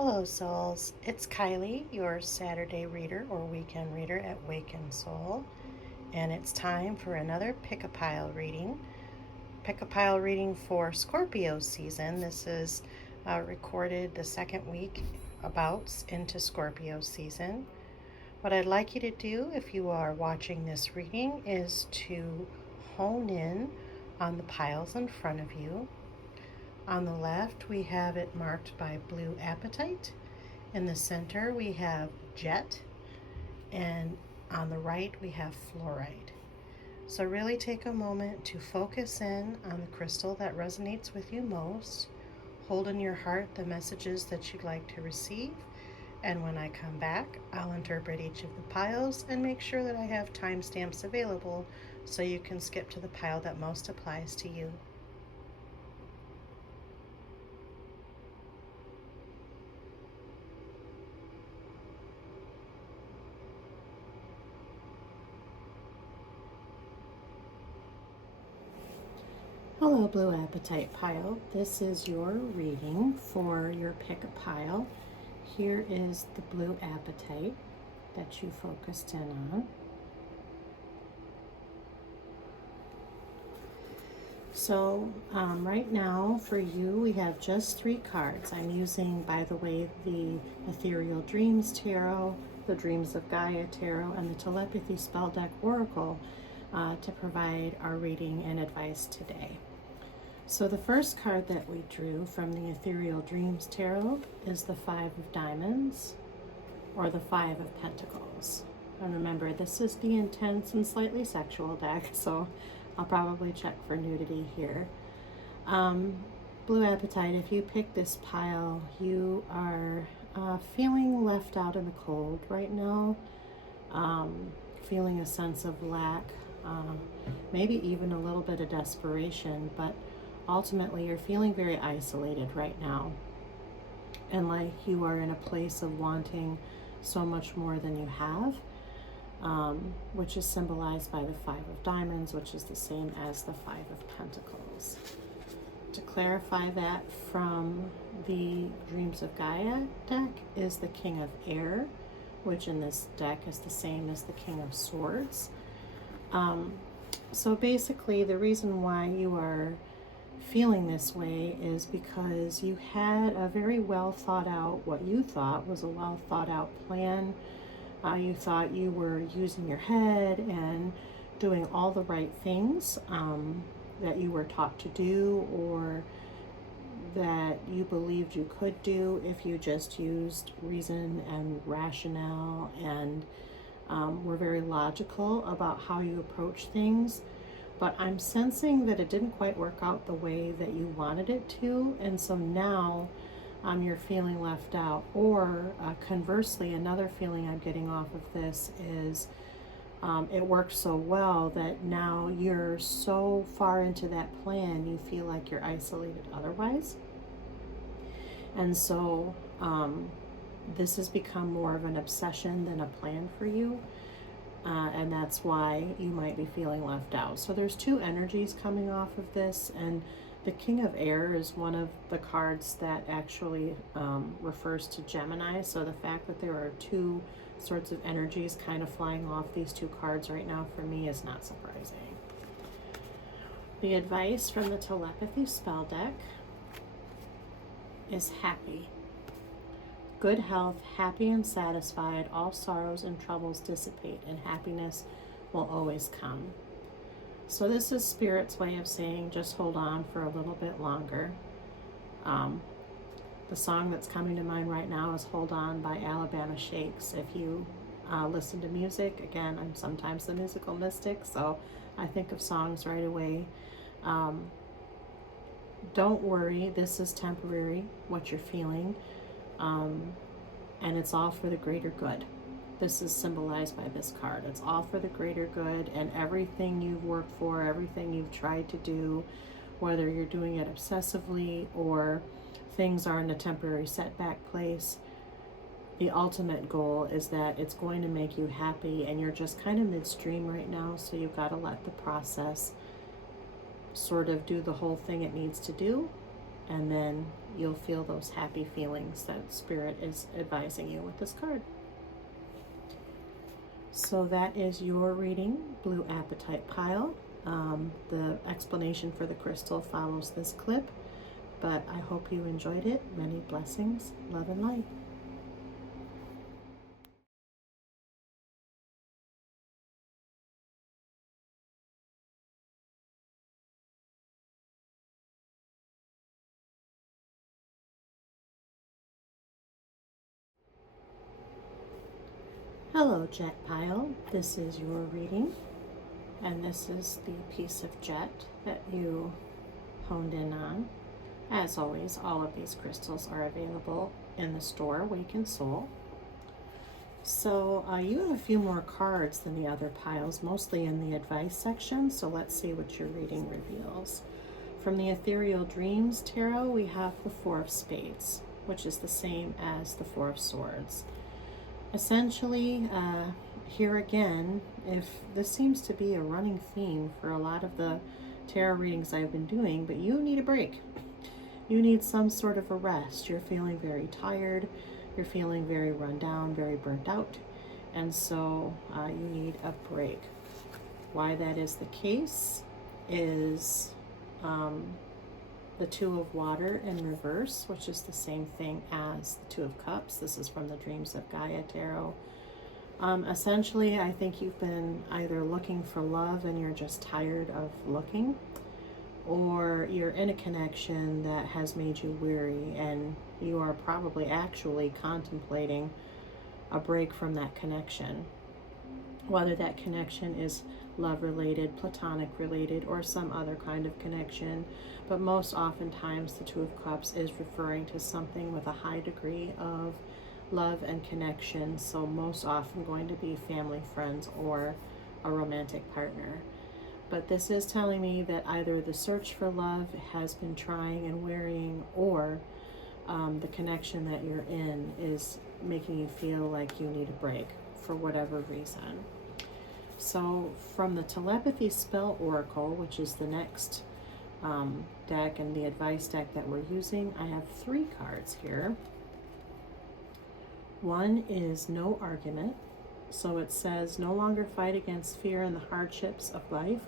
Hello, souls. It's Kylie, your Saturday reader or weekend reader at Waken Soul, and it's time for another Pick a Pile reading. Pick a Pile reading for Scorpio season. This is recorded the second week about into Scorpio season. What I'd like you to do if you are watching this reading is to hone in on the piles in front of you. On the left, we have it marked by blue apatite. In the center, we have jet. And on the right, we have fluorite. So really take a moment to focus in on the crystal that resonates with you most. Hold in your heart the messages that you'd like to receive. And when I come back, I'll interpret each of the piles and make sure that I have timestamps available so you can skip to the pile that most applies to you. Hello, Blue Apatite pile. This is your reading for your pick a pile. Here is the blue apatite that you focused in on. So right now for you, we have just 3 cards. I'm using, by the way, the Ethereal Dreams Tarot, the Dreams of Gaia Tarot, and the Telepathy Spell Deck Oracle to provide our reading and advice today. So the first card that we drew from the Ethereal Dreams Tarot is the 5 of Diamonds, or the 5 of Pentacles. And remember, this is the intense and slightly sexual deck, so I'll probably check for nudity here. Blue Apatite, if you pick this pile, you are feeling left out in the cold right now, feeling a sense of lack, maybe even a little bit of desperation, but ultimately you're feeling very isolated right now, and like you are in a place of wanting so much more than you have, which is symbolized by the 5 of Diamonds, which is the same as the 5 of Pentacles. To clarify that from the Dreams of Gaia deck is the King of Air, which in this deck is the same as the King of Swords. So basically the reason why you are feeling this way is because you had a very well thought out, what you thought was a well thought out plan. You thought you were using your head and doing all the right things that you were taught to do, or that you believed you could do if you just used reason and rationale and were very logical about how you approach things. But I'm sensing that it didn't quite work out the way that you wanted it to, and so now you're feeling left out. Or conversely, another feeling I'm getting off of this is it worked so well that now you're so far into that plan, you feel like you're isolated otherwise. And so this has become more of an obsession than a plan for you. And that's why you might be feeling left out. So there's 2 energies coming off of this, and the King of Air is one of the cards that actually refers to Gemini. So the fact that there are 2 sorts of energies kind of flying off these 2 cards right now for me is not surprising. The advice from the Telepathy spell deck is happy. Good health, happy and satisfied, all sorrows and troubles dissipate, and happiness will always come. So this is Spirit's way of saying just hold on for a little bit longer. The song that's coming to mind right now is Hold On by Alabama Shakes. If you listen to music, again, I'm sometimes the musical mystic, so I think of songs right away. Don't worry, this is temporary, what you're feeling. And it's all for the greater good. This is symbolized by this card. It's all for the greater good, and everything you've worked for, everything you've tried to do, whether you're doing it obsessively or things are in a temporary setback place, the ultimate goal is that it's going to make you happy, and you're just kind of midstream right now, so you've got to let the process sort of do the whole thing it needs to do, and then you'll feel those happy feelings that Spirit is advising you with this card. So that is your reading, Blue Apatite Pile. The explanation for the crystal follows this clip, but I hope you enjoyed it. Many blessings, love and light. Hello, Jet Pile. This is your reading, and this is the piece of jet that you honed in on. As always, all of these crystals are available in the store, Wake Soul. So you have a few more cards than the other piles, mostly in the advice section, so let's see what your reading reveals. From the Ethereal Dreams Tarot, we have the Four of Spades, which is the same as the Four of Swords. Essentially, here again, if this seems to be a running theme for a lot of the tarot readings I've been doing, but you need a break. You need some sort of a rest. You're feeling very tired. You're feeling very run down, very burnt out. And so you need a break. Why that is the case is the Two of Water in reverse, which is the same thing as the Two of Cups. This is from the Dreams of Gaia Tarot. Essentially, I think you've been either looking for love and you're just tired of looking, or you're in a connection that has made you weary and you are probably actually contemplating a break from that connection. Whether that connection is love related, platonic related, or some other kind of connection, but most oftentimes the Two of Cups is referring to something with a high degree of love and connection, so most often going to be family, friends, or a romantic partner. But this is telling me that either the search for love has been trying and wearying, or the connection that you're in is making you feel like you need a break for whatever reason. So from the Telepathy Spell Oracle, which is the next deck and the advice deck that we're using, I have 3 cards here. One is No Argument. So it says, no longer fight against fear and the hardships of life.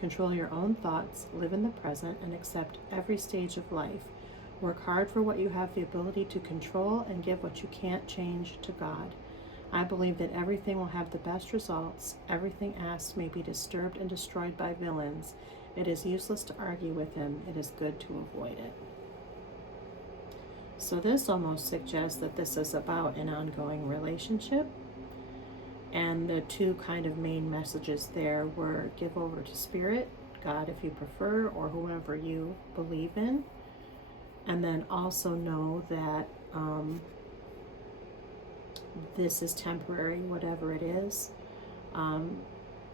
Control your own thoughts, live in the present, and accept every stage of life. Work hard for what you have the ability to control and give what you can't change to God. I believe that everything will have the best results. Everything asked may be disturbed and destroyed by villains. It is useless to argue with him. It is good to avoid it. So this almost suggests that this is about an ongoing relationship. And the 2 kind of main messages there were give over to Spirit, God if you prefer, or whoever you believe in. And then also know that this is temporary, whatever it is.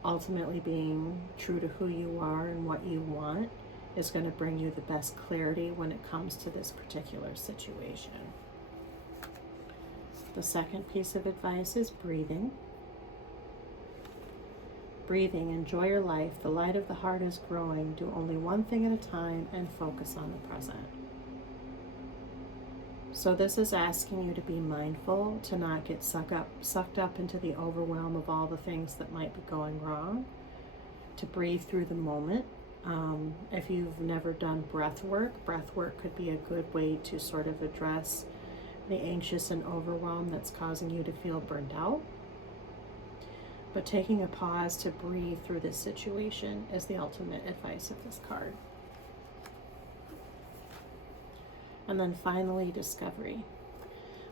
Ultimately being true to who you are and what you want is going to bring you the best clarity when it comes to this particular situation. The second piece of advice is breathing. Breathing, enjoy your life. The light of the heart is growing. Do only one thing at a time and focus on the present. So this is asking you to be mindful, to not get sucked up into the overwhelm of all the things that might be going wrong, to breathe through the moment. If you've never done breath work could be a good way to sort of address the anxious and overwhelm that's causing you to feel burnt out. But taking a pause to breathe through this situation is the ultimate advice of this card. And then finally, discovery.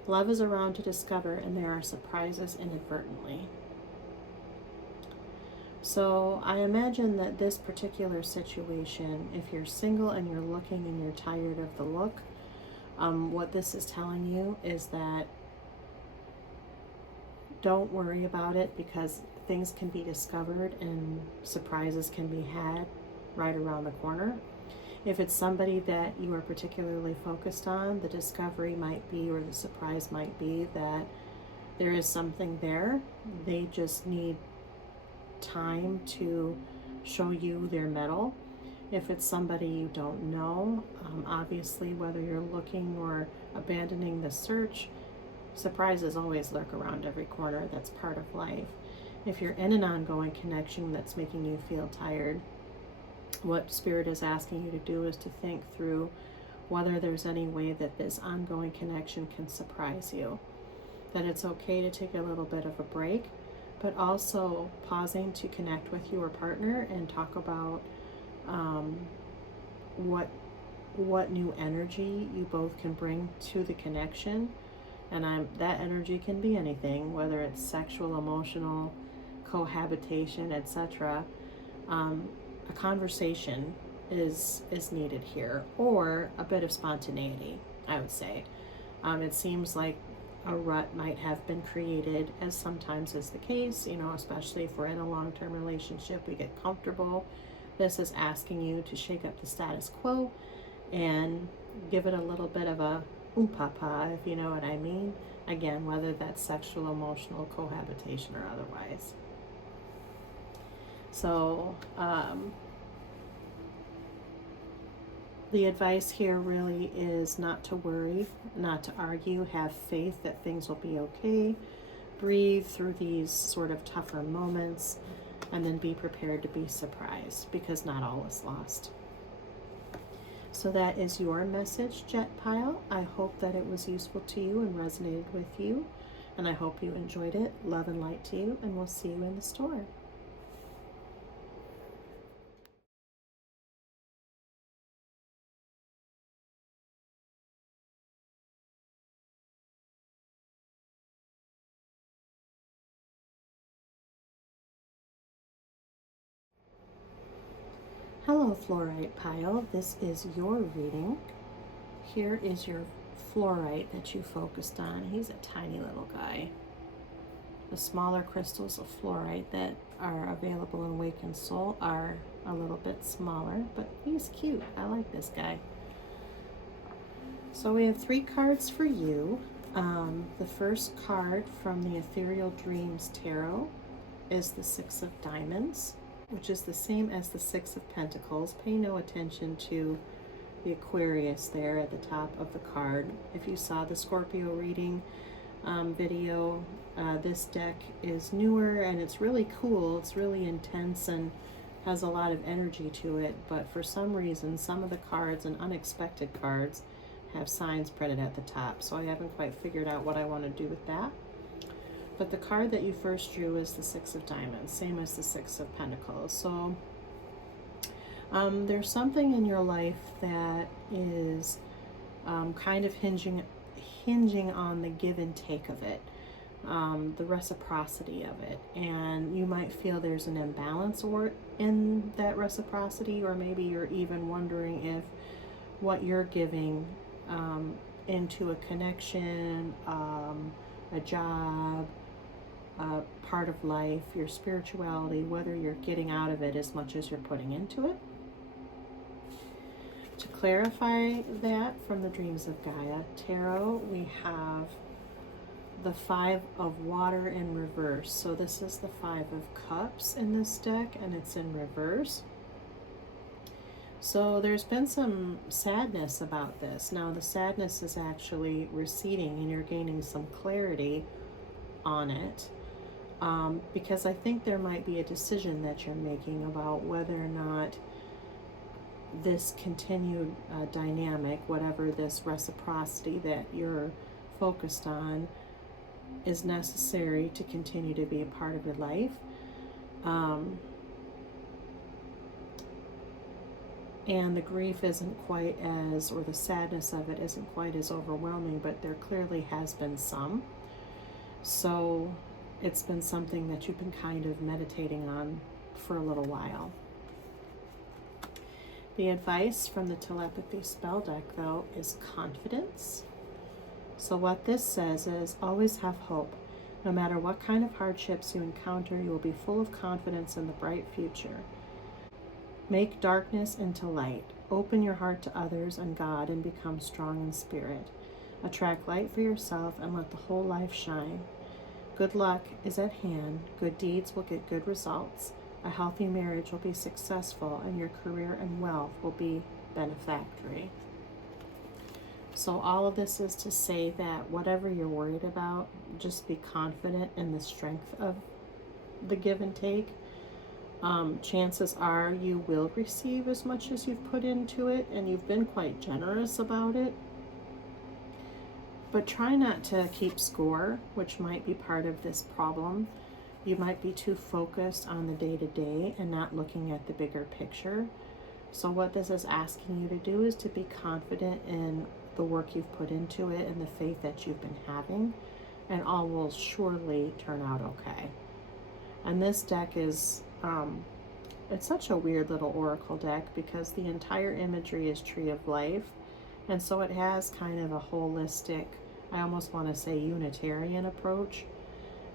Love is around to discover, and there are surprises inadvertently. So I imagine that this particular situation, if you're single and you're looking and you're tired of the look, what this is telling you is that don't worry about it, because things can be discovered and surprises can be had right around the corner. If it's somebody that you are particularly focused on, the discovery might be, or the surprise might be, that there is something there. They just need time to show you their mettle If it's somebody you don't know, obviously whether you're looking or abandoning the search, surprises always lurk around every corner. That's part of life. If you're in an ongoing connection that's making you feel tired, what Spirit is asking you to do is to think through whether there's any way that this ongoing connection can surprise you. That it's okay to take a little bit of a break, but also pausing to connect with your partner and talk about what new energy you both can bring to the connection. And that energy can be anything, whether it's sexual, emotional, cohabitation, etc. A conversation is needed here, or a bit of spontaneity, I would say. It seems like a rut might have been created, as sometimes is the case, especially if we're in a long-term relationship, we get comfortable. This is asking you to shake up the status quo and give it a little bit of a oompah, if you know what I mean. Again, whether that's sexual, emotional, cohabitation, or otherwise. So, the advice here really is not to worry, not to argue, have faith that things will be okay. Breathe through these sort of tougher moments, and then be prepared to be surprised, because not all is lost. So that is your message, Jet Pile. I hope that it was useful to you and resonated with you, and I hope you enjoyed it. Love and light to you, and we'll see you in the store. Hello, Fluorite Pile. This is your reading. Here is your fluorite that you focused on. He's a tiny little guy. The smaller crystals of fluorite that are available in Awakened Soul are a little bit smaller, but he's cute. I like this guy. So we have 3 cards for you. The first card from the Ethereal Dreams Tarot is the 6 of Diamonds, which is the same as the 6 of Pentacles. Pay no attention to the Aquarius there at the top of the card. If you saw the Scorpio reading video, this deck is newer and it's really cool. It's really intense and has a lot of energy to it, but for some reason, some of the cards and unexpected cards have signs printed at the top, so I haven't quite figured out what I want to do with that. But the card that you first drew is the 6 of Diamonds, same as the 6 of Pentacles. So there's something in your life that is kind of hinging on the give and take of it, the reciprocity of it. And you might feel there's an imbalance in that reciprocity, or maybe you're even wondering if what you're giving into a connection, a job, part of life, your spirituality, whether you're getting out of it as much as you're putting into it. To clarify that from the Dreams of Gaia Tarot, we have the 5 of Water in reverse. So this is the 5 of Cups in this deck, and it's in reverse. So there's been some sadness about this. Now the sadness is actually receding and you're gaining some clarity on it. Because I think there might be a decision that you're making about whether or not this continued dynamic, whatever this reciprocity that you're focused on, is necessary to continue to be a part of your life. And the grief isn't quite as, or the sadness of it isn't quite as overwhelming, but there clearly has been some. So it's been something that you've been kind of meditating on for a little while. The advice from the Telepathy spell deck, though, is confidence. So what this says is always have hope. No matter what kind of hardships you encounter, you will be full of confidence in the bright future. Make darkness into light. Open your heart to others and God and become strong in spirit. Attract light for yourself and let the whole life shine. Good luck is at hand. Good deeds will get good results. A healthy marriage will be successful, and your career and wealth will be benefactory. So all of this is to say that whatever you're worried about, just be confident in the strength of the give and take. Chances are you will receive as much as you've put into it, and you've been quite generous about it. But try not to keep score, which might be part of this problem. You might be too focused on the day-to-day and not looking at the bigger picture. So what this is asking you to do is to be confident in the work you've put into it and the faith that you've been having, and all will surely turn out okay. And this deck is, it's such a weird little oracle deck because the entire imagery is Tree of Life. And so it has kind of a holistic, I almost want to say Unitarian approach.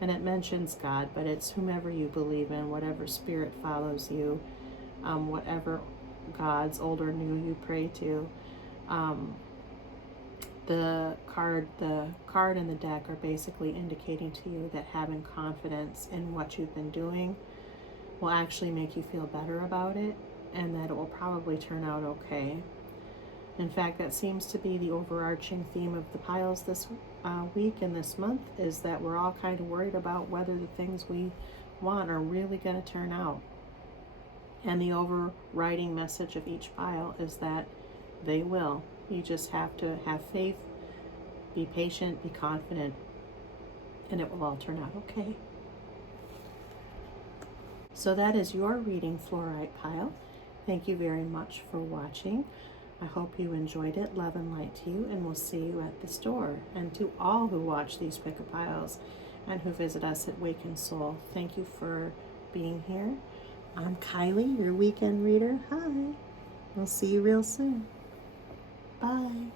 And it mentions God, but it's whomever you believe in, whatever spirit follows you, whatever gods, old or new, you pray to. The card and the deck are basically indicating to you that having confidence in what you've been doing will actually make you feel better about it, and that it will probably turn out okay. In fact, that seems to be the overarching theme of the piles this week and this month, is that we're all kind of worried about whether the things we want are really going to turn out. And the overriding message of each pile is that they will. You just have to have faith, be patient, be confident, and it will all turn out okay. So that is your reading, Fluorite Pile. Thank you very much for watching. I hope you enjoyed it. Love and light to you, and we'll see you at the store. And to all who watch these Wicca Piles and who visit us at Waken Soul, thank you for being here. I'm Kylie, your weekend reader. Hi. We'll see you real soon. Bye.